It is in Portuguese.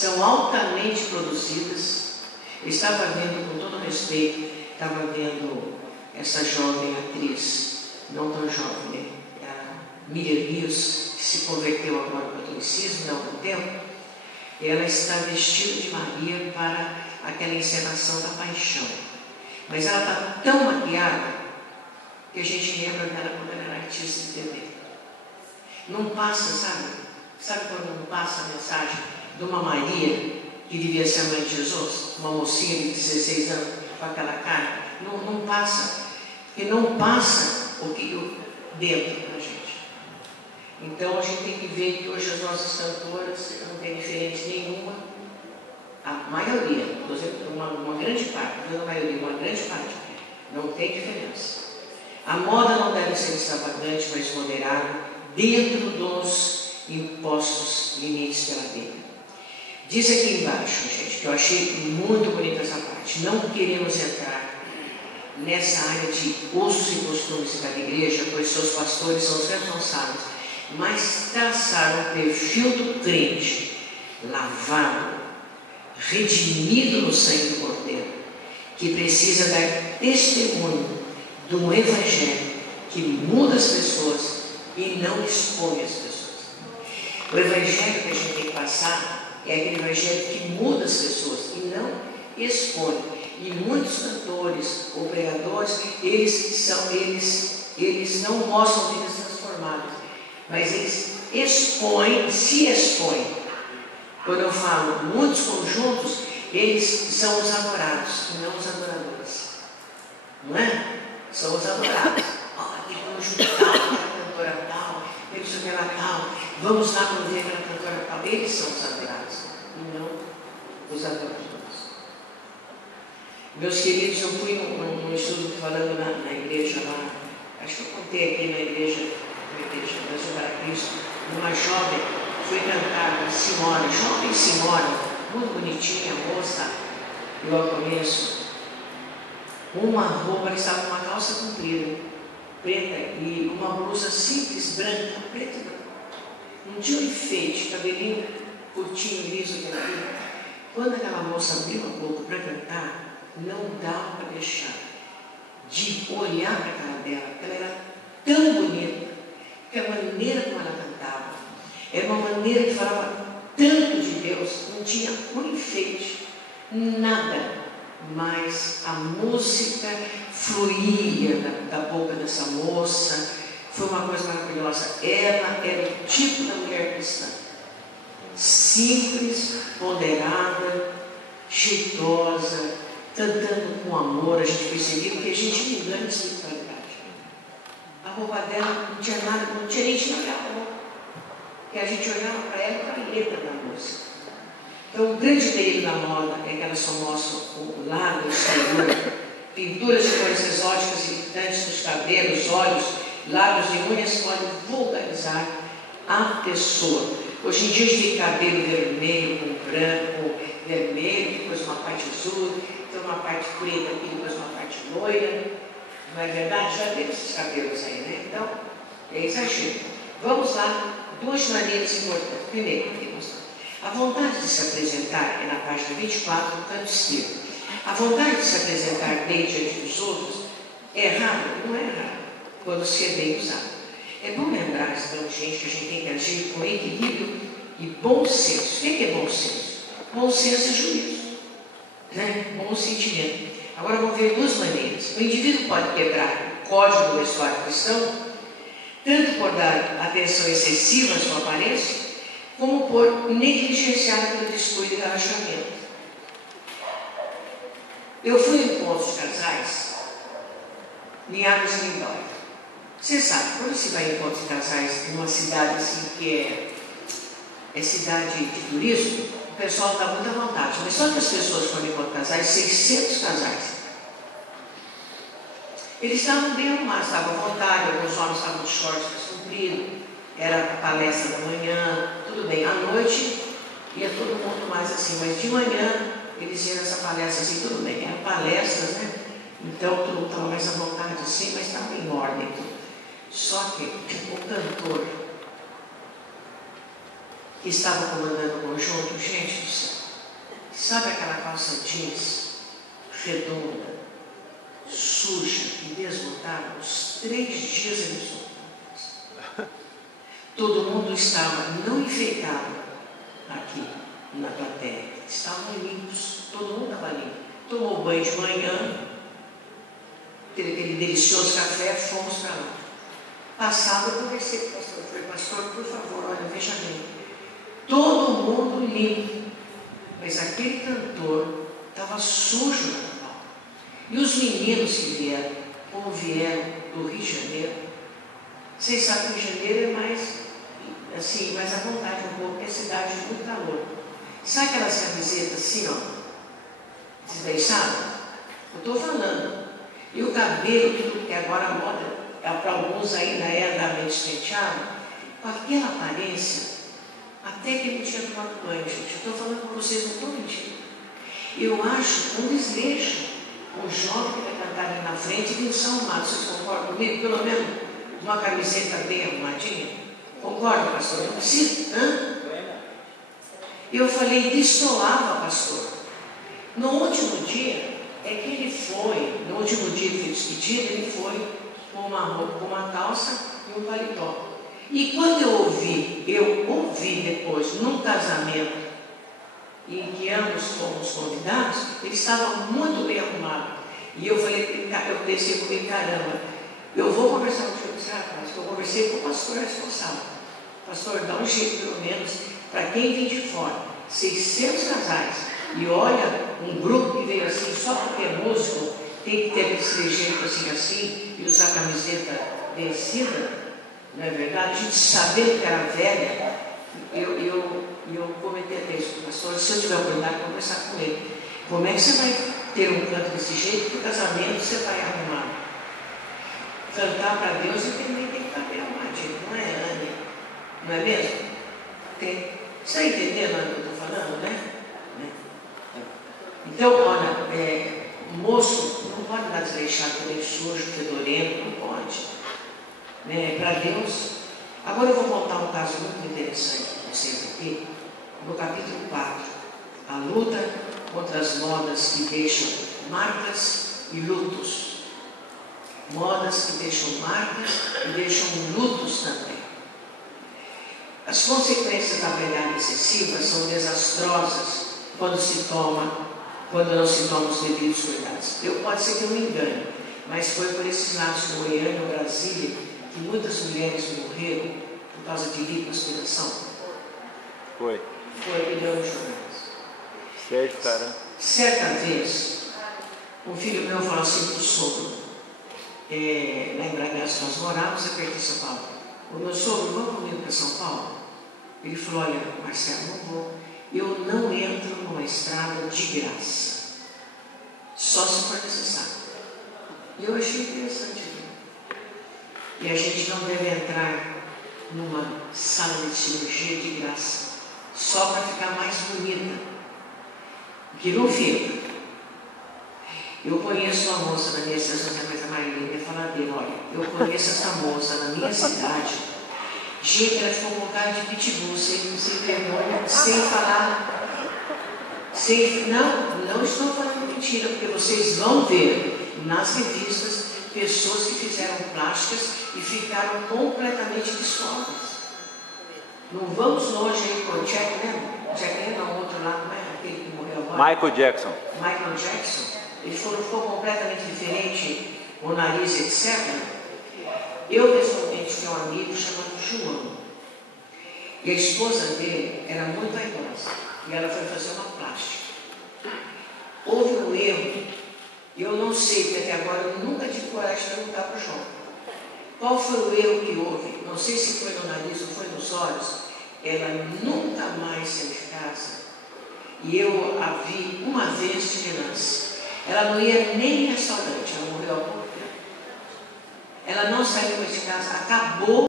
são altamente produzidas. Eu estava vendo, com todo respeito, estava vendo essa jovem atriz, não tão jovem, né? A Miriam Rios, que se converteu agora ao catolicismo há algum tempo. Ela está vestida de Maria para aquela encenação da paixão. Mas ela está tão maquiada que a gente lembra dela quando ela era artista de TV. Não passa, sabe? Sabe quando não passa a mensagem de uma Maria que devia ser a mãe de Jesus? Uma mocinha de 16 anos com aquela cara. Não passa. Porque não passa o que dentro da gente. Então a gente tem que ver que hoje as nossas cantoras não tem diferença nenhuma. A maioria, uma grande parte, não a maioria, uma grande parte, não tem diferença. A moda não deve ser extravagante, mas moderada, dentro dos impostos limites pela Bíblia. Diz aqui embaixo, gente, que eu achei muito bonita essa parte. Não queremos entrar nessa área de usos e costumes da igreja, pois seus pastores são os responsáveis, mas traçar um perfil do crente, lavado, redimido no sangue do Cordeiro, que precisa dar testemunho de um evangelho que muda as pessoas e não expõe as pessoas. O evangelho que a gente tem que passar é aquele evangelho que muda as pessoas e não expõe. E muitos cantores ou pregadores, eles não mostram vidas transformadas, mas eles se expõem. Quando eu falo muitos conjuntos, eles são os adorados e não os adoradores. Não é? São os adorados. Aquele conjunto tal, aquela cantora tal, aquela tal, vamos lá para ver aquela cantora tal. Eles são os adorados e não os adoradores. Meus queridos, eu fui num estudo falando na igreja lá, acho que eu contei aqui na igreja Brasil para Cristo, uma jovem foi cantar Simone, jovem Simone, muito bonitinha, moça, eu ao começo, uma roupa, ela estava com uma calça comprida, preta, e uma blusa simples, branca, preta e branca. Não tinha um enfeite, cabelinho curtinho, liso, aquilo. Quando aquela moça abriu a boca para cantar, não dava para deixar de olhar para a cara dela, porque ela era tão bonita, que a maneira como ela cantava era uma maneira que falava tanto de Deus, não tinha um enfeite, nada, mas a música fluía da boca dessa moça, foi uma coisa maravilhosa. Ela era o tipo da mulher cristã, simples, ponderada, jeitosa, cantando com amor. A gente percebia que a gente não engana a espiritualidade. A roupa dela não tinha nada, não tinha nem olhado a roupa. Porque a gente olhava para ela para a letra da música. Então, o grande perigo da moda é que ela só mostra o lado exterior, pinturas de cores exóticas e irritantes nos cabelos, olhos, lábios e unhas podem vulgarizar a pessoa. Hoje em dia a gente tem cabelo vermelho com branco, vermelho, depois uma parte azul, então uma parte preta aqui, depois uma parte loira. Não é verdade? Já teve esses cabelos aí, né? Então, é exagero. Vamos lá, duas maneiras importantes. Primeiro, aqui mostrar. A vontade de se apresentar é na página 24 do canto esquerdo. A vontade de se apresentar bem diante dos outros é errada? Não é errada, quando se é bem usado. É bom lembrar, então, gente, que a gente tem que agir com equilíbrio e bom senso. O que é bom senso? Bom senso é juízo, né? Bom sentimento. Agora vamos ver duas maneiras. O indivíduo pode quebrar o código do vestuário cristão, tanto por dar atenção excessiva à sua aparência, como por negligenciar pelo descuido e relaxamento. Eu fui em encontros de casais em Águas de Lindóia. Você sabe, quando se vai em encontros de casais numa cidade assim que é cidade de turismo, o pessoal dá muita vontade. Mas só que as pessoas foram em encontros de casais, 600 casais. Eles estavam bem arrumados, estavam à vontade, alguns homens estavam de shorts compridos, era a palestra da manhã, tudo bem. À noite ia todo mundo mais assim, mas de manhã eles iam nessa palestra assim, tudo bem. Eram palestras, né? Então todo mundo estava mais à vontade assim, mas estava em ordem. Só que o cantor que estava comandando o conjunto, gente do céu, calça jeans redonda, suja e desbotada, uns 3 dias ele soltou. Todo mundo estava não enfeitado aqui na plateia, estavam limpos, todo mundo estava limpo. Tomou banho de manhã, teve aquele delicioso café, fomos para lá. Passado, eu conversei com o pastor, falei, pastor, por favor, olha, veja bem, todo mundo limpo, mas aquele cantor estava sujo na palma. E os meninos que vieram, como vieram do Rio de Janeiro, vocês sabem que o Rio de Janeiro é mais, assim, mais à vontade um pouco, porque é cidade de muito calor. Sabe aquelas camisetas assim, ó, desbeiçadas? Eu estou falando. E o cabelo, tudo que agora a moda, para alguns ainda é andar despenteado, com aquela aparência, até que ele não tinha tomado banho, gente. Eu estou falando com vocês, não estou mentindo. Eu acho um desleixo um jovem que vai cantar ali na frente e vinção arrumado. Vocês concordam comigo? Pelo menos uma camiseta bem arrumadinha? Concorda, pastor? Não precisa? Eu falei, destoava, pastor. No último dia, é que ele foi, no último dia que foi despedido, ele foi com uma roupa, com uma calça e um paletó. E quando eu ouvi depois, num casamento, em que ambos fomos convidados, ele estava muito bem arrumado. E eu falei, eu pensei comigo, caramba, eu vou conversar com esse rapaz, que eu conversei com o pastor responsável. Pastor, dá um jeito pelo menos, para quem vem de fora, 600 casais, e olha, um grupo que veio assim, só porque é músico, tem que ter esse jeito assim, e usar camiseta vencida, não é verdade? A gente sabendo que era velha, eu comentei até isso com o pastor, se eu tiver a oportunidade de conversar com ele, como é que você vai ter um canto desse jeito, que o casamento você vai arrumar? Cantar para Deus e também tem que estar bem arrumadinho, não é, Anne? Não é mesmo? Tem. Você está entendendo o que eu estou falando, né? Então, olha, moço não pode dar desleixado também sujo, fedorento, não pode. Né? Para Deus. Agora eu vou contar um caso muito interessante para vocês aqui, no capítulo 4. A luta contra as modas que deixam marcas e lutos. Modas que deixam marcas e deixam lutos também. As consequências da vaidade excessiva são desastrosas quando não se toma os devidos cuidados. Pode ser que eu me engane, mas foi por esses lados de Goiânia ou Brasília que muitas mulheres morreram por causa de lipoaspiração. Foi opinião dos jornais. Sério, cara? Certa vez, um filho meu falou assim para o sogro, lá em Bragança nós morávamos, eu perdi São Paulo. O meu sogro, vamos comigo para São Paulo? Ele falou, olha, Marcelo, não vou. Eu não entro numa estrada de graça, só se for necessário. E eu achei interessante aquilo. E a gente não deve entrar numa sala de cirurgia de graça, só para ficar mais bonita, que não fica. Eu conheço uma moça na minha cidade, mas a Marilene ia falar dele, olha, eu conheço essa moça na minha cidade. Gente, ela ficou com cara de pitbull, sem vergonha, sem falar, não estou falando mentira, porque vocês vão ver nas revistas pessoas que fizeram plásticas e ficaram completamente disformes. Não vamos longe aí com o Jack, né? Jack não, o outro lado, não é aquele que morreu agora? Michael Jackson. Michael Jackson. Ele ficou completamente diferente, o nariz, etc. Eu, pessoalmente, tenho um amigo chamado João. E a esposa dele era muito vaidosa. E ela foi fazer uma plástica. Houve um erro. Eu não sei, porque até agora eu nunca tive coragem de perguntar para o João. Qual foi o erro que houve? Não sei se foi no nariz ou foi nos olhos. Ela nunca mais saiu de casa. E eu a vi uma vez de relance. Ela não ia nem em restaurante, ela morreu há pouco tempo. Ela não saiu mais de casa, acabou